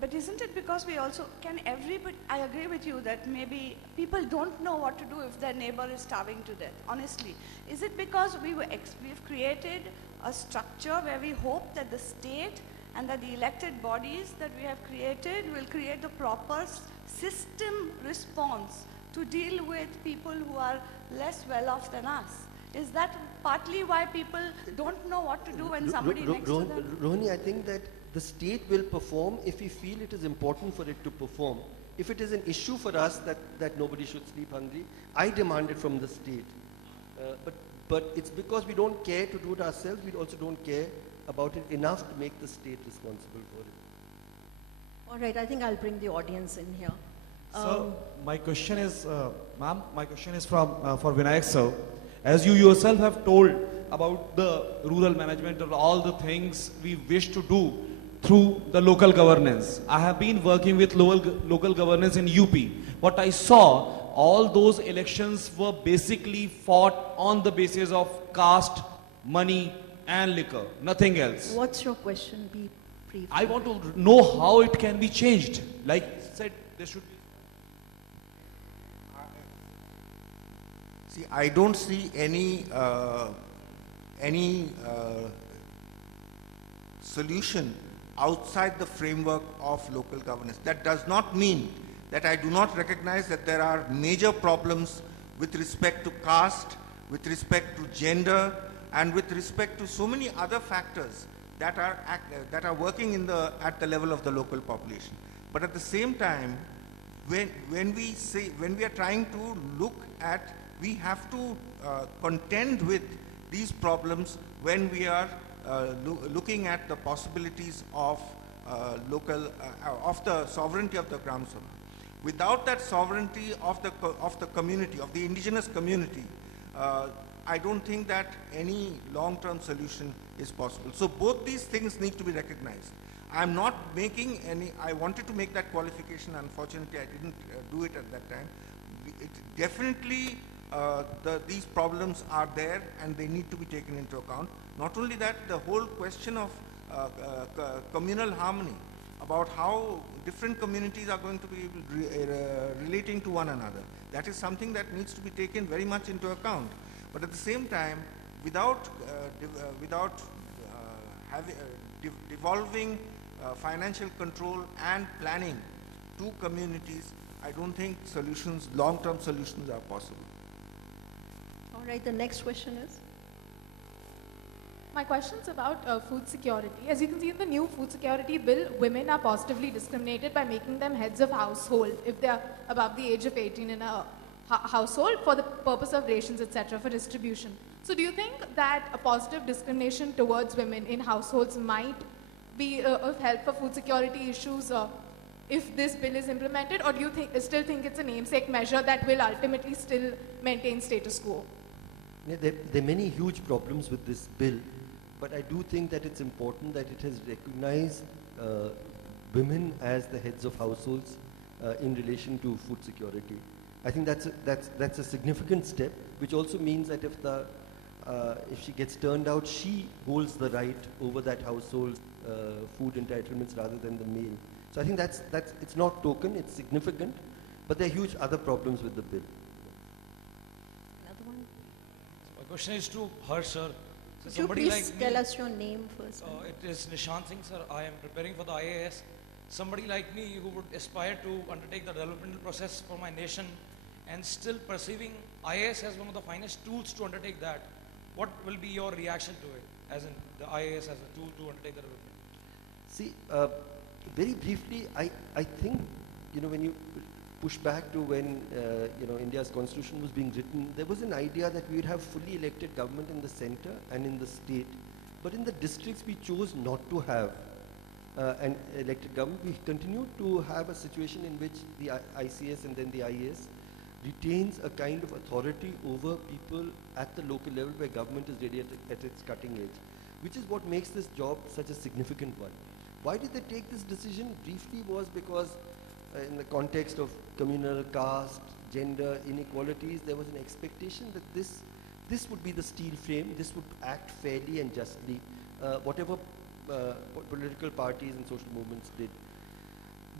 But isn't it because we also, I agree with you that maybe people don't know what to do if their neighbor is starving to death, honestly. Is it because we've created a structure where we hope that the state and that the elected bodies that we have created will create the proper system response to deal with people who are less well off than us? Is that partly why people don't know what to do when somebody next to them? Rohini, I think that the state will perform if we feel it is important for it to perform. If it is an issue for us that nobody should sleep hungry, I demand it from the state. But it's because we don't care to do it ourselves, we also don't care about it enough to make the state responsible for it. All right, I think I'll bring the audience in here. So my question is, ma'am, my question is for Vinayak sir. As you yourself have told about the rural management of all the things we wish to do through the local governance. I have been working with local governance in UP. What I saw, all those elections were basically fought on the basis of caste, money and liquor, nothing else. What's your question? Be brief. I want to know how it can be changed. Like said, there should be. See, I don't see any any solution outside the framework of local governance. That does not mean that I do not recognize that there are major problems with respect to caste, with respect to gender, and with respect to so many other factors that are working at the level of the local population. But at the same time, when we are trying to look at, we have to contend with these problems when we are looking at the possibilities of of the sovereignty of the Gram Sabha. Without that sovereignty of the community, of the indigenous community, I don't think that any long-term solution is possible. So both these things need to be recognized. I'm not making any, I wanted to make that qualification, unfortunately I didn't do it at that time. Definitely these problems are there and they need to be taken into account. Not only that, the whole question of communal harmony, about how different communities are going to be relating to one another. That is something that needs to be taken very much into account. But at the same time, without devolving financial control and planning to communities, I don't think solutions, long-term solutions are possible. All right, the next question is? My question is about food security. As you can see in the new food security bill, women are positively discriminated by making them heads of household if they are above the age of 18 in a household for the purpose of rations, etc., for distribution. So do you think that a positive discrimination towards women in households might be of help for food security issues if this bill is implemented, or do you still think it's a namesake measure that will ultimately still maintain status quo? Yeah, there are many huge problems with this bill, but I do think that it's important that it has recognized women as the heads of households in relation to food security. I think that's a significant step, which also means that if she gets turned out, she holds the right over that household's food entitlements rather than the male. So I think it's not token, it's significant, but there are huge other problems with the bill. Another one? My question is to her, sir. So Could you please tell us your name first? It is Nishant Singh, sir. I am preparing for the IAS. Somebody like me who would aspire to undertake the developmental process for my nation and still perceiving IAS as one of the finest tools to undertake that. What will be your reaction to it, as in the IAS as a tool to undertake the development? See, very briefly, I think, when you push back to when, India's constitution was being written, there was an idea that we would have fully elected government in the center and in the state. But in the districts, we chose not to have an elected government. We continue to have a situation in which the ICS and then the IAS retains a kind of authority over people at the local level where government is really at its cutting edge, which is what makes this job such a significant one. Why did they take this decision? Briefly was because in the context of communal, caste, gender inequalities, there was an expectation that this would be the steel frame, this would act fairly and justly, whatever political parties and social movements did.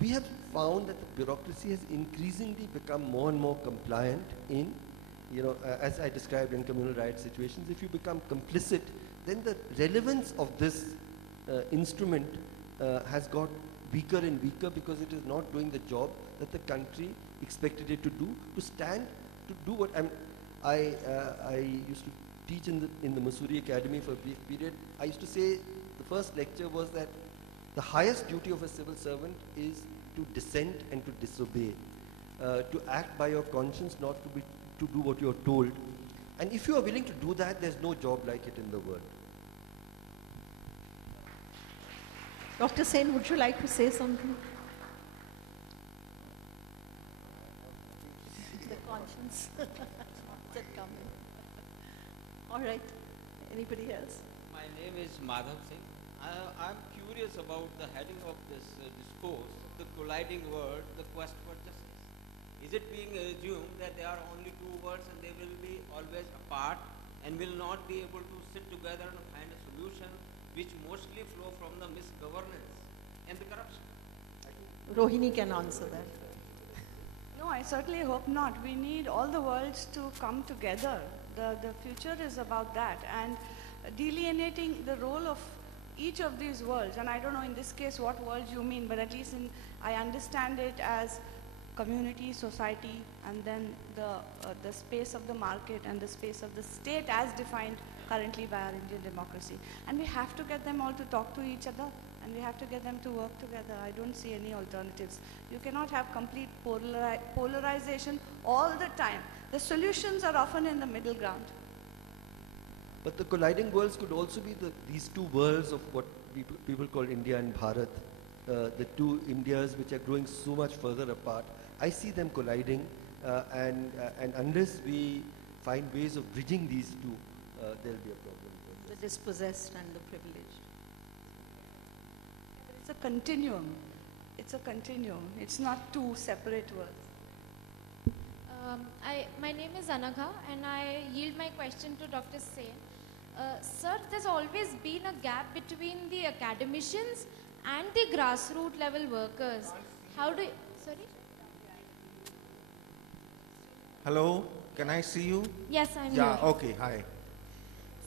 We have found that the bureaucracy has increasingly become more and more compliant in, as I described in communal rights situations. If you become complicit, then the relevance of this instrument has got weaker and weaker because it is not doing the job that the country expected it to do, to do what I used to teach in the Mussoorie Academy for a brief period. I used to say, the first lecture was that the highest duty of a civil servant is to dissent and to disobey, to act by your conscience, not to do what you're told. And if you are willing to do that, there's no job like it in the world. Dr. Sen, would you like to say something? The conscience. That coming. All right. Anybody else? My name is Madhav Singh. I'm curious about the heading of this discourse, the colliding word, the quest for justice. Is it being assumed that there are only two words and they will be always apart and will not be able to sit together and find a solution which mostly flow from the misgovernance and the corruption? Rohini can answer that. No, I certainly hope not. We need all the worlds to come together. The future is about that. And delineating the role of each of these worlds. And I don't know in this case what worlds you mean, but at least I understand it as community, society, and then the space of the market and the space of the state as defined currently by our Indian democracy. And we have to get them all to talk to each other, and we have to get them to work together. I don't see any alternatives. You cannot have complete polarization all the time. The solutions are often in the middle ground. But the colliding worlds could also be these two worlds of what people call India and Bharat, the two Indias which are growing so much further apart. I see them colliding, and unless we find ways of bridging these two, there'll be a problem. The dispossessed and the privileged. It's a continuum. It's a continuum. It's not two separate worlds. My name is Anagha, and I yield my question to Dr. Sen. Sir, there's always been a gap between the academicians and the grassroots level workers. How do you, sorry? Hello, can I see you? Yes, I'm Yeah, here. okay, hi.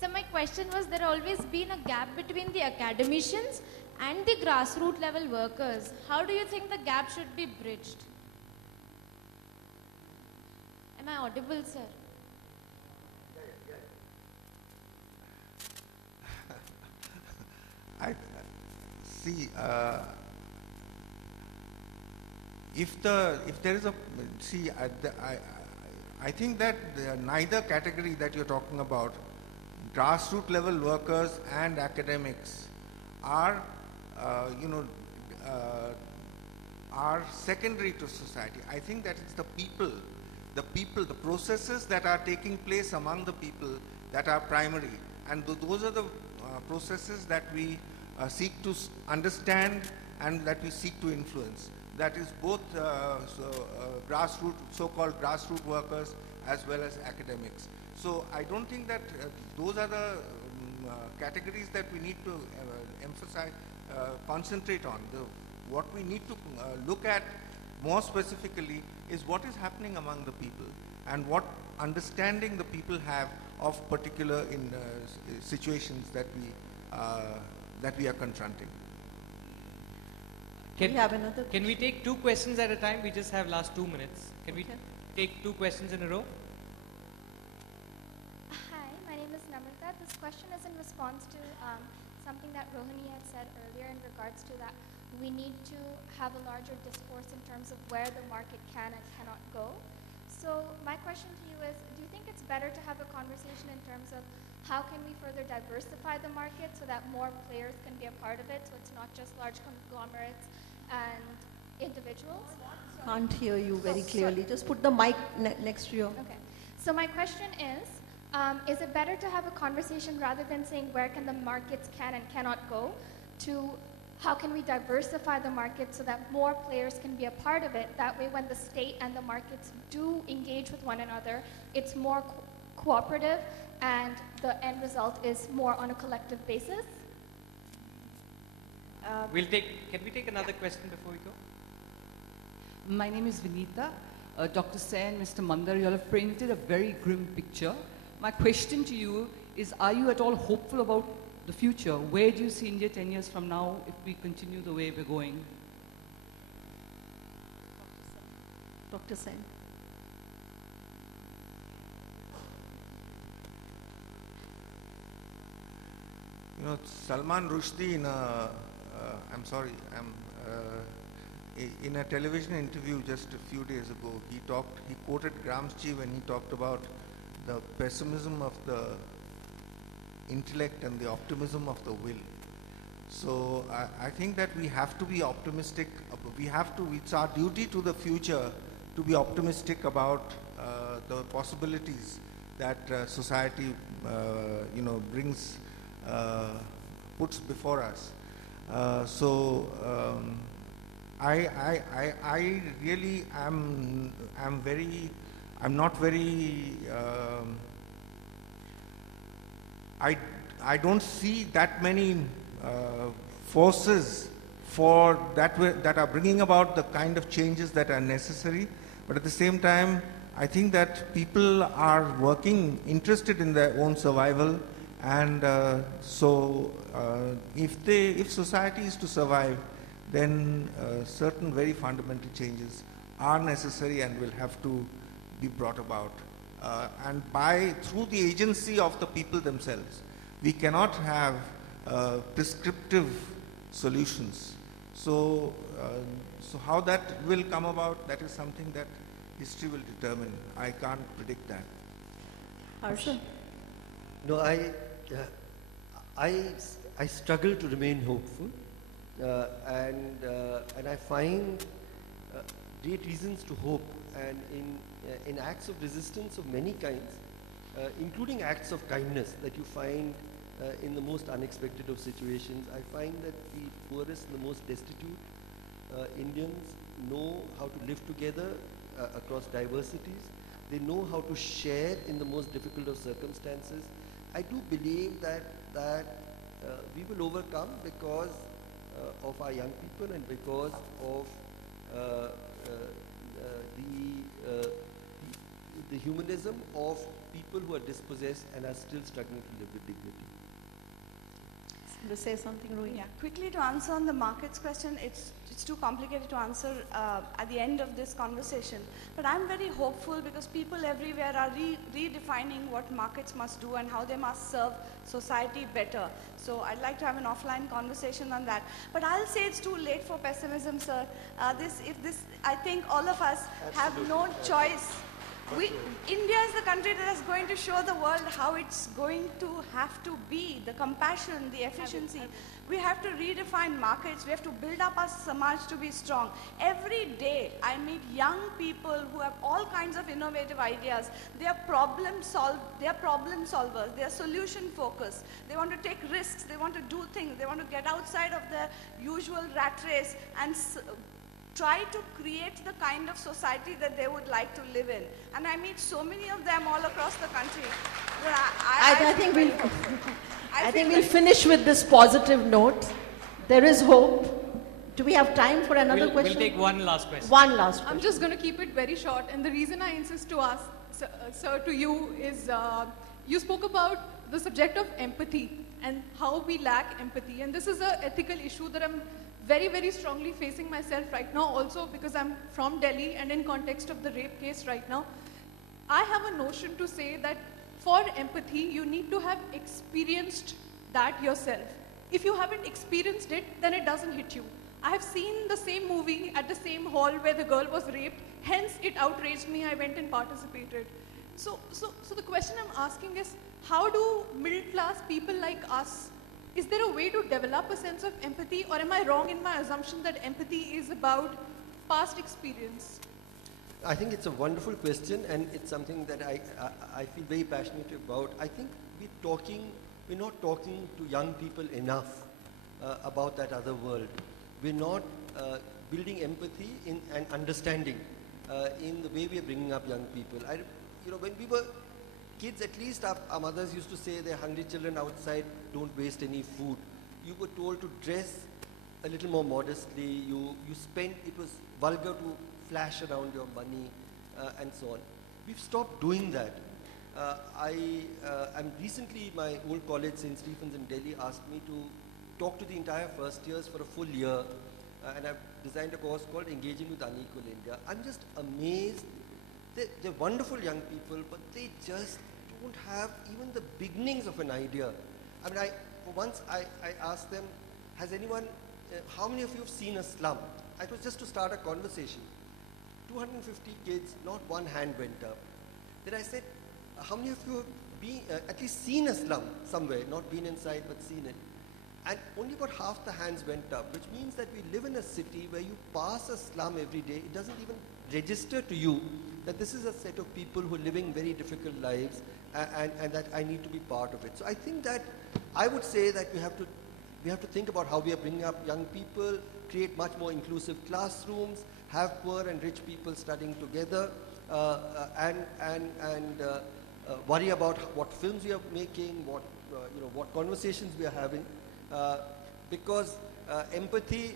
So my question was, there always been a gap between the academicians and the grassroots level workers. How do you think the gap should be bridged? Am I audible, sir? I see. If there is a I think that neither category that you're talking about, grassroots level workers and academics, are are secondary to society. I think that it's the people, the processes that are taking place among the people that are primary, and those are the processes that we seek to understand and that we seek to influence. That is both so-called grassroots workers as well as academics. So I don't think that those are the categories that we need to emphasize, concentrate on. What we need to look at more specifically is what is happening among the people and what understanding the people have of particular situations that we are confronting. Can we take 2 questions at a time? We just have last 2 minutes. Can we take 2 questions in a row? Hi, my name is Namrata. This question is in response to something that Rohini had said earlier in regards to that we need to have a larger discourse in terms of where the market can and cannot go. So my question to you is, do you think it's better to have a conversation in terms of how can we further diversify the market so that more players can be a part of it, so it's not just large conglomerates and individuals? Can't hear you very clearly. Just put the mic next to you. Okay. So my question is it better to have a conversation rather than saying where can the markets can and cannot go, to how can we diversify the market so that more players can be a part of it? That way when the state and the markets do engage with one another, it's more cooperative and the end result is more on a collective basis. Can we take another question before we go? My name is Vinita. Dr. Sen, Mr. Mandar, you all have painted a very grim picture. My question to you is, are you at all hopeful about the future? Where do you see India 10 years from now if we continue the way we're going? Dr. Sen. You know, Salman Rushdie in a television interview just a few days ago, he quoted Gramsci when he talked about the pessimism of the intellect and the optimism of the will. So I think that we have to be optimistic. It's our duty to the future to be optimistic about the possibilities that society, puts before us. I really am not very, I don't see that many forces that are bringing about the kind of changes that are necessary. But at the same time, I think that people are working, interested in their own survival, And if society is to survive, then certain very fundamental changes are necessary and will have to be brought about. And through the agency of the people themselves. We cannot have prescriptive solutions. So how that will come about, that is something that history will determine. I can't predict that. Harsha? No, I struggle to remain hopeful, and I find great reasons to hope, and in acts of resistance of many kinds, including acts of kindness that you find in the most unexpected of situations. I find that the poorest and the most destitute Indians know how to live together across diversities. They know how to share in the most difficult of circumstances. I do believe that we will overcome because of our young people and because of the humanism of people who are dispossessed and are still struggling to live with dignity. To say something, Rohini? Yeah, quickly to answer on the markets question, it's too complicated to answer at the end of this conversation. But I'm very hopeful because people everywhere are redefining what markets must do and how they must serve society better. So I'd like to have an offline conversation on that. But I'll say it's too late for pessimism, sir. I think all of us have no choice. India is the country that is going to show the world how it's going to have to be, the compassion, the efficiency. We have to redefine markets. We have to build up our Samaj to be strong. Every day I meet young people who have all kinds of innovative ideas. They are problem solvers. They are solution focused. They want to take risks. They want to do things. They want to get outside of the usual rat race and try to create the kind of society that they would like to live in. And I meet so many of them all across the country. I think we'll finish with this positive note. There is hope. Do we have time for another question? We'll take one last question. One last question. I'm just going to keep it very short. And the reason I insist to ask, sir, to you is you spoke about the subject of empathy and how we lack empathy. And this is an ethical issue that I'm very, very strongly facing myself right now, also because I'm from Delhi and in context of the rape case right now. I have a notion to say that for empathy, you need to have experienced that yourself. If you haven't experienced it, then it doesn't hit you. I have seen the same movie at the same hall where the girl was raped, hence it outraged me, I went and participated. So the question I'm asking is, how do middle class people like us, is there a way to develop a sense of empathy, or am I wrong in my assumption that empathy is about past experience? I think it's a wonderful question, and it's something that I feel very passionate about. I think we're not talking to young people enough about that other world. We're not building empathy and understanding in the way we are bringing up young people. When we were kids, at least our mothers used to say their hungry children outside don't waste any food. You were told to dress a little more modestly. It was vulgar to flash around your money and so on. We've stopped doing that. Recently, my old college, St. Stephen's in Delhi, asked me to talk to the entire first years for a full year, and I've designed a course called Engaging with Unequal India. I'm just amazed. They're wonderful young people, but they just don't have even the beginnings of an idea. I mean, once I asked them, has anyone, how many of you have seen a slum? It was just to start a conversation. 250 kids, not one hand went up. Then I said, how many of you have at least seen a slum somewhere, not been inside but seen it? And only about half the hands went up, which means that we live in a city where you pass a slum every day. It doesn't even register to you that this is a set of people who are living very difficult lives and that I need to be part of it. So I think that I would say that we have to think about how we are bringing up young people, create much more inclusive classrooms, have poor and rich people studying together, and worry about what films we are making, what conversations we are having, because empathy.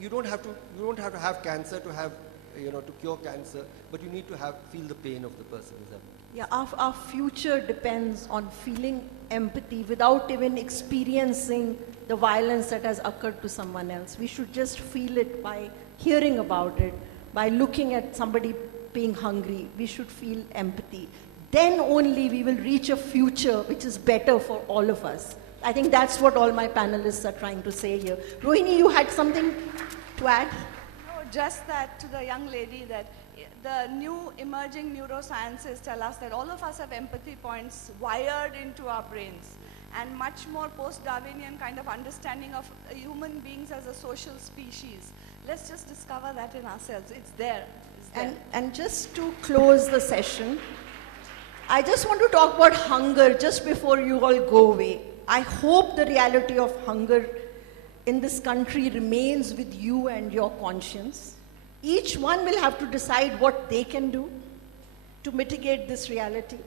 You don't have to have cancer to have to cure cancer, but you need to feel the pain of the person. Is that? Yeah, our future depends on feeling empathy without even experiencing the violence that has occurred to someone else. We should just feel it by hearing about it, by looking at somebody being hungry. We should feel empathy. Then only we will reach a future which is better for all of us. I think that's what all my panelists are trying to say here. Rohini, you had something to add? No, just that to the young lady, that the new emerging neurosciences tell us that all of us have empathy points wired into our brains, and much more post-Darwinian kind of understanding of human beings as a social species. Let's just discover that in ourselves. It's there. It's there. And just to close the session, I just want to talk about hunger just before you all go away. I hope the reality of hunger in this country remains with you and your conscience. Each one will have to decide what they can do to mitigate this reality.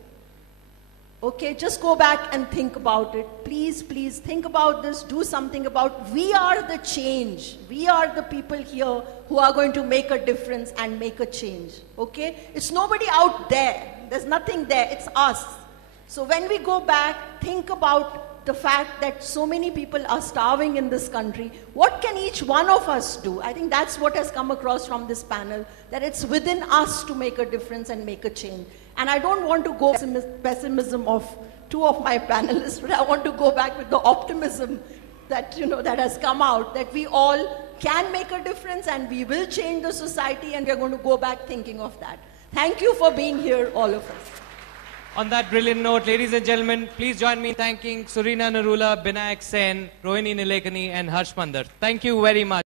Okay, just go back and think about it. Please, please think about this, do something about it. We are the change. We are the people here who are going to make a difference and make a change. Okay? It's nobody out there. There's nothing there. It's us. So when we go back, think about the fact that so many people are starving in this country. What can each one of us do? I think that's what has come across from this panel, that it's within us to make a difference and make a change. And I don't want to go pessimism of two of my panelists, but I want to go back with the optimism that, that has come out, that we all can make a difference and we will change the society, and we're going to go back thinking of that. Thank you for being here, all of us. On that brilliant note, ladies and gentlemen, please join me in thanking Surina Narula, Binayak Sen, Rohini Nilekani, and Harsh Mandar. Thank you very much.